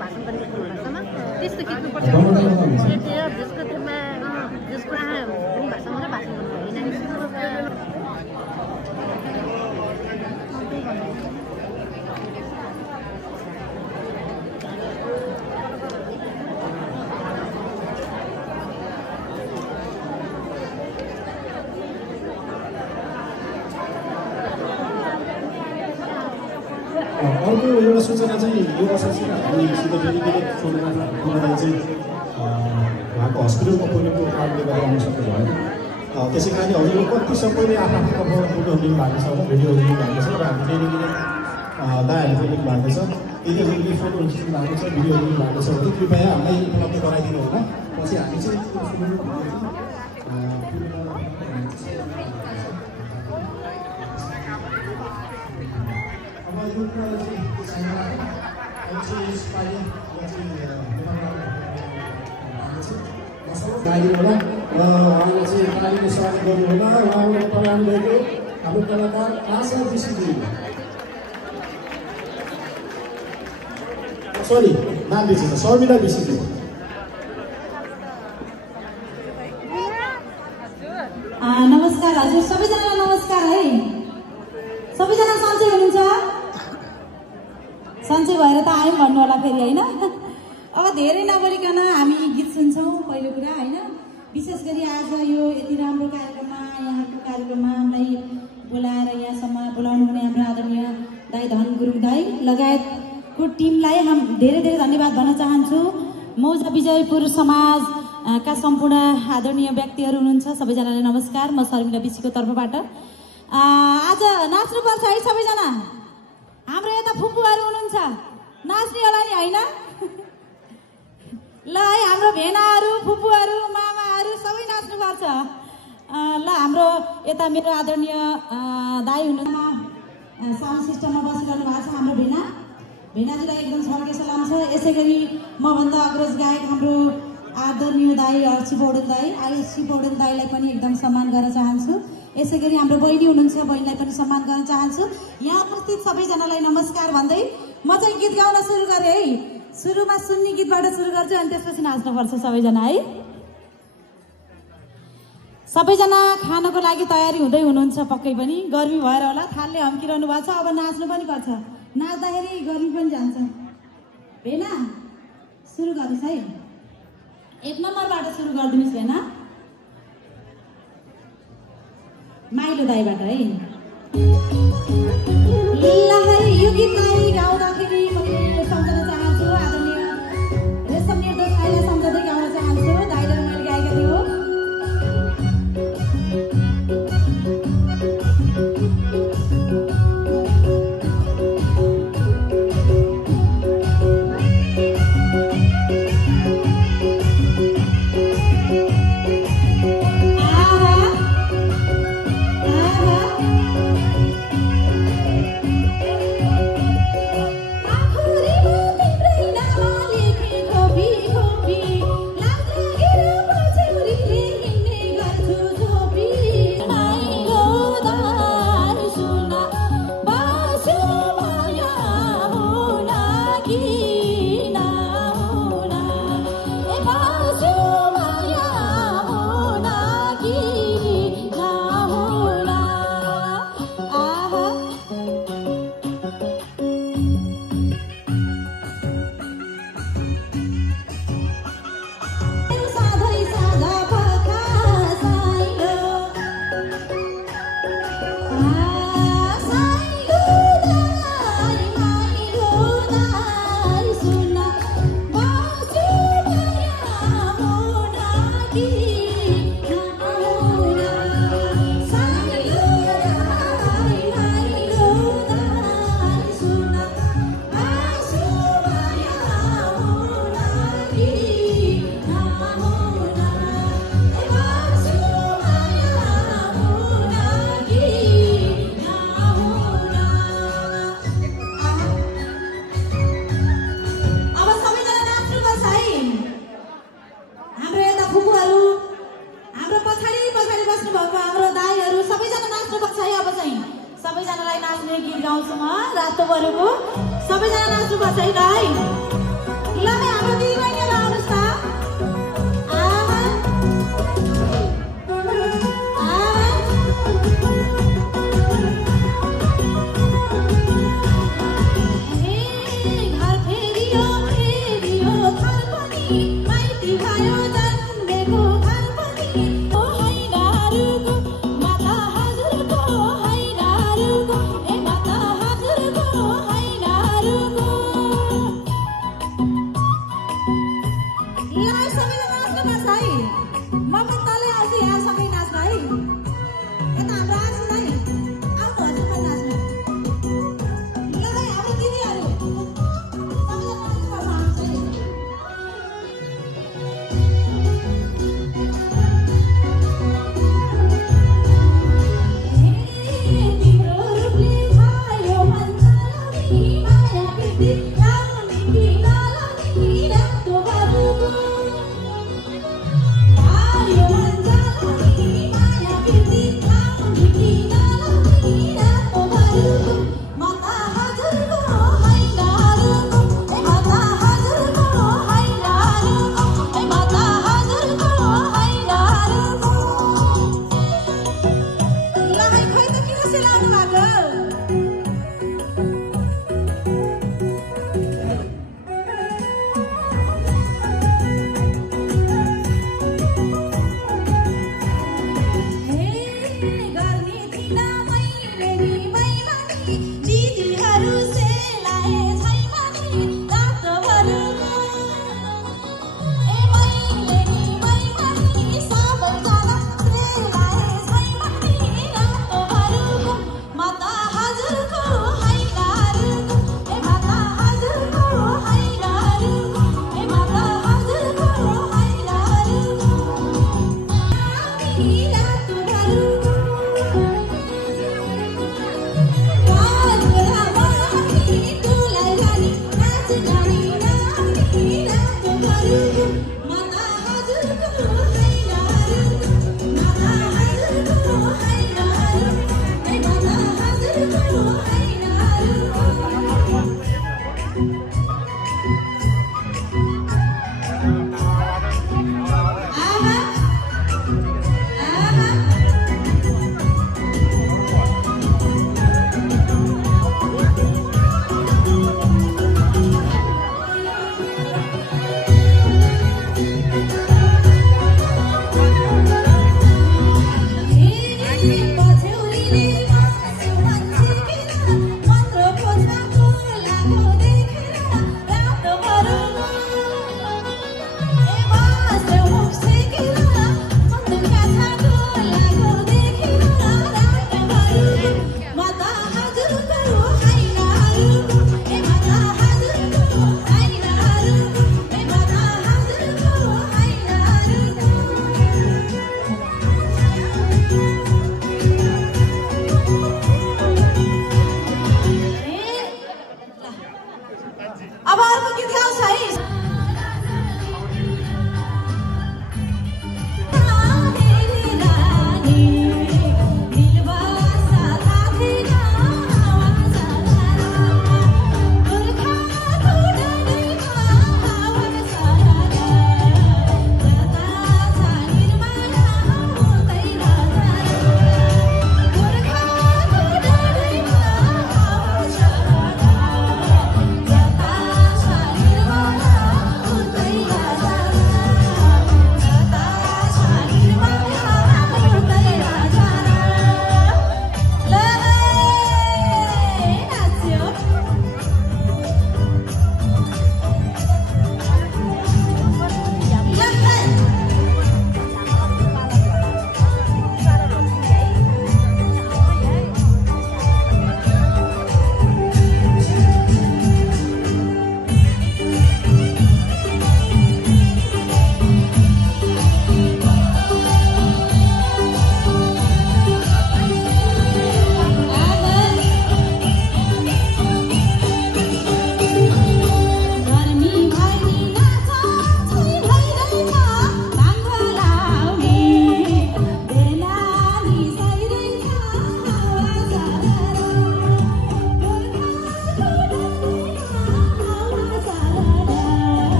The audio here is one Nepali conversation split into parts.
भाषण गरेको थियो भाषामा त्यस्तो खिच्नुपर्छ जसको थ्रुमा जसको भाषामा र भाषण गर्नु अर्को एउटा सूचना चाहिँ यो असरसित हामीसित डेलिगेटेड फोटोग्राफरलाई चाहिँ उहाँको हस्पिटलमा पुगेको कारणले गर्दा आउन सक्नु भएन। त्यसै कारण हजुरले कति सबैले आफ्नो कम्पनीमा फोटोहरू लिनु भएको छ भिडियोहरू लिनु भएको छ र हामी डेलिगेटेड दाइहरूले लिनु भएको छ। यदि हजुरले फोटोहरू खिच्नु भएको छ भिडियोहरू लिनु भएको छ भने कृपया हामीलाई उपलब्ध गराइदिनु होला। पछि हामी चाहिँ गाडीबाट उहाँले चाहिँ गाडीको सहयोग गर्नुहोला। उहाँलाई प्रदान गरेको हाम्रो कलाकार आशा विशुद्धी सरी नाम बिर्सेछ शर्मिला विशुद्धी। नमस्कार हजुर सबैजनालाई नमस्कार है। सबैजना सन्चै हुनुहुन्छ? सन्चै भएर त आयौँ भन्नु होला फेरि होइन। अब धेरै नगरिकन हामी गीत सुन्छौँ पहिलो कुरा होइन। विशेष गरी आज यो यति राम्रो कार्यक्रममा यहाँको कार्यक्रममा हामीलाई बोलाएर यहाँसम्म बोलाउनु हुने हाम्रो आदरणीय दाइ धन गुरुङ दाइ लगायतको टिमलाई धेरै धेरै धन्यवाद भन्न चाहन्छु। मौजा विजयपुर समाजका सम्पूर्ण आदरणीय व्यक्तिहरू हुनुहुन्छ सबैजनालाई नमस्कार। म शर्मिला विशीको तर्फबाट आज नाच्नुपर्छ है सबैजना। हाम्रो यता फुपूहरू हुनुहुन्छ नाच्ने होला नि होइन? ल है हाम्रो भेनाहरू फुपूहरू मामाहरू सबै नाच्नुपर्छ। ल हाम्रो यता मेरो आदरणीय दाइ हुनुहुन्छ साउन्ड सिस्टममा बसिरहनु भएको छ हाम्रो भेनाजीलाई एकदम छड्के सलाम छ। यसै गरी मभन्दा अग्रज गायक हाम्रो आदरणीय दाइ अर्ची पौडेल दाइ आयुषी पौडेल दाइलाई पनि एकदम सम्मान गर्न चाहन्छु। यसै गरी हाम्रो बहिनी हुनुहुन्छ बहिनीलाई पनि सम्मान गर्न चाहन्छु। यहाँ उपस्थित सबैजनालाई नमस्कार भन्दै म चाहिँ गीत गाउन सुरु गरेँ है। सुरुमा सुन्ने गीतबाट सुरु गर्छु अनि त्यसपछि नाच्नुपर्छ सबैजना है। सबैजना खानको लागि तयारी हुँदै हुनुहुन्छ पक्कै पनि। गर्मी भएर होला थालले हम्किरहनु भएको छ। अब नाच्नु पनि पर्छ। नाच्दाखेरि गर्मी पनि जान्छ। भेना सुरु गर्नुहोस् है। 1 नम्बरबाट सुरु गरिदिनुहोस् भेना। माइलो दाइबाट है। यो गीतलाई गाउँदाखेरि मैले सम्झन चाहन्छु आदरणीय रेशम निर्दोष दाइलाई सम्झँदै गाउन चाहन्छु। दाइले मैले गाएका थियो।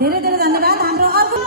धेरै धेरै धन्यवाद हाम्रो अर्को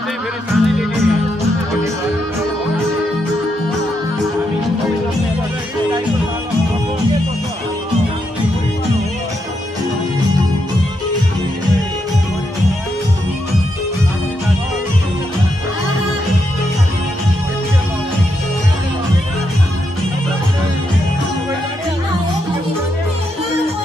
चाहिँ फेरि सानैदेखि